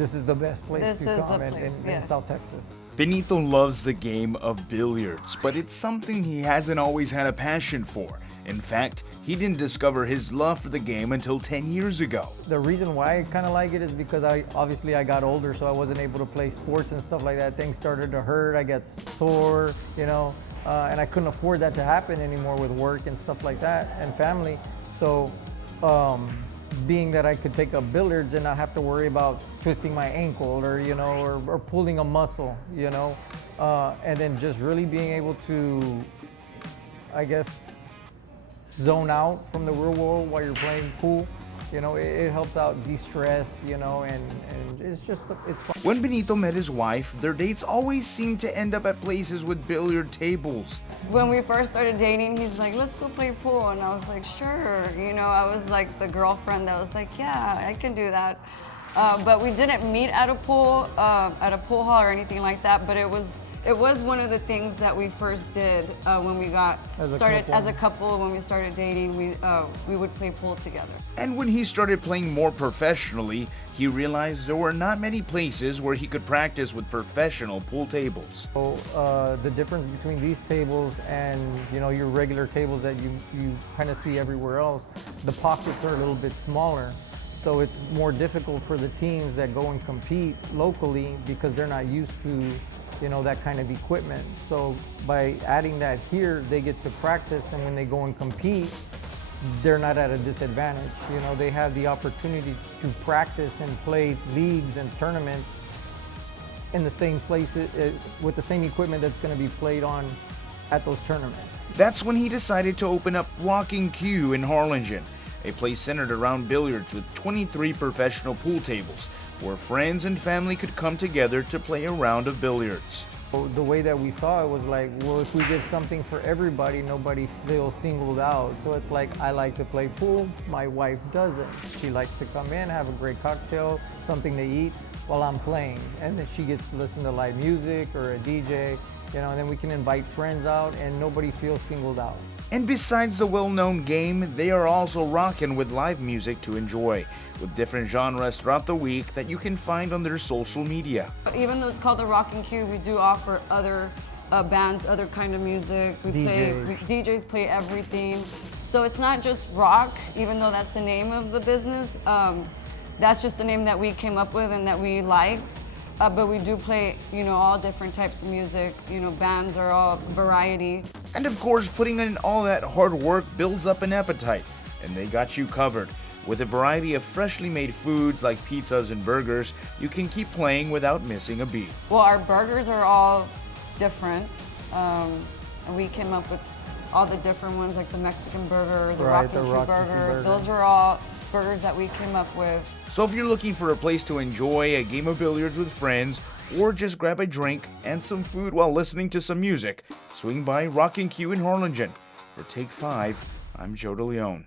this is the best place This to is come the in, place, in yes. South Texas. Benito loves the game of billiards, but it's something he hasn't always had a passion for. In fact, he didn't discover his love for the game until 10 years ago. The reason why I kind of like it is because I got older, so I wasn't able to play sports and stuff like that. Things started to hurt. I got sore, and I couldn't afford that to happen anymore with work and stuff like that and family. So, being that I could take up billiards and not have to worry about twisting my ankle or pulling a muscle, and then just really being able to, I guess, zone out from the real world while you're playing pool. It helps out de-stress, and it's fun. When Benito met his wife, their dates always seemed to end up at places with billiard tables. When we first started dating, he's like, let's go play pool. And I was like, sure. I was like the girlfriend that was like, yeah, I can do that. But we didn't meet at a pool hall or anything like that. But it was one of the things that we first did when we started as a couple. When we started dating, we would play pool together. And when he started playing more professionally, he realized there were not many places where he could practice with professional pool tables. So the difference between these tables and your regular tables that you kind of see everywhere else, the pockets are a little bit smaller. So it's more difficult for the teams that go and compete locally because they're not used to that kind of equipment. So by adding that here, they get to practice, and when they go and compete, they're not at a disadvantage. They have the opportunity to practice and play leagues and tournaments in the same place with the same equipment that's going to be played on at those tournaments. That's when he decided to open up Rocking Q in Harlingen, a place centered around billiards with 23 professional pool tables, where friends and family could come together to play a round of billiards. So the way that we saw it was like, well, if we did something for everybody, nobody feels singled out. So it's like, I like to play pool, my wife doesn't. She likes to come in, have a great cocktail, something to eat while I'm playing. And then she gets to listen to live music or a DJ, and then we can invite friends out and nobody feels singled out. And besides the well-known game, they are also rocking with live music to enjoy, with different genres throughout the week that you can find on their social media. Even though it's called the Rocking Q, we do offer other bands, other kind of music. DJs play everything. So it's not just rock, even though that's the name of the business. That's just the name that we came up with and that we liked. But we do play, all different types of music. Bands are all variety. And of course, putting in all that hard work builds up an appetite, and they got you covered. With a variety of freshly made foods like pizzas and burgers, you can keep playing without missing a beat. Well, our burgers are all different. And we came up with all the different ones, like the Mexican burger, the Rocking Q burger. Those are all burgers that we came up with. So if you're looking for a place to enjoy a game of billiards with friends, or just grab a drink and some food while listening to some music, swing by Rocking Q in Harlingen. For Take 5, I'm Joe DeLeon.